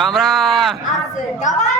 Ram Ram.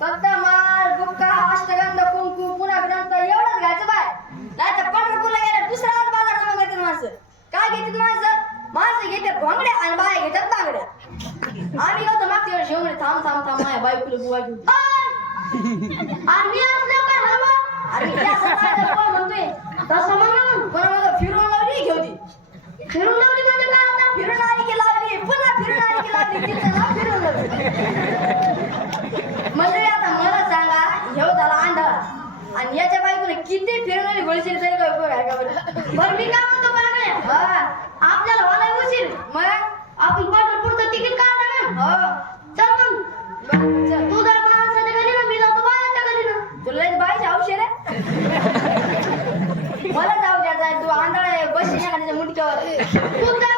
फक्त माळ, गुटखा, अष्टगंध, कुंकू, पुन्हा ग्रंथ एवढंच घ्यायचं बाय. नाहीतर पंढरपूरला गेल्यावर दुसरा आज माणसं. काय घेतात माणसं? माणसं घेतात भोंगड्या आणि बाया घेतात बांगड्या. आम्ही नव्हतं मागच्या वेळेस शेवणे थांब थांब थांब माझ्या बायकोला बुवा घेऊन. असलो काय अरे म्हणतोय. तसं म्हणून मग फिरून लावली घेवती. फिरून लावली म्हणजे काय आता? फिरून आली की लावली, पुन्हा फिरून आली की लावली, तिचं नाव फिरून लावली. मंडळी आता मला सांगा हे झाला अंडा आणि याच्या बायकोने किती फिरणारी गोळीशीर तरी काय उपयोग आहे का बरं? बरं मी काय म्हणतो बरं हा आपल्याला वाला उशीर. मग आपण पंढरपूरचं तिकीट काढलं ना हो. चल मग. तू जर माणसाच्या घरी ना मी जातो बायाच्या घरी ना. तुला लय बाईचे औषध आहे. मला जाऊ द्यायचा तू आंधळा आहे बस एखाद्याच्या मुंडक्यावर. तू काय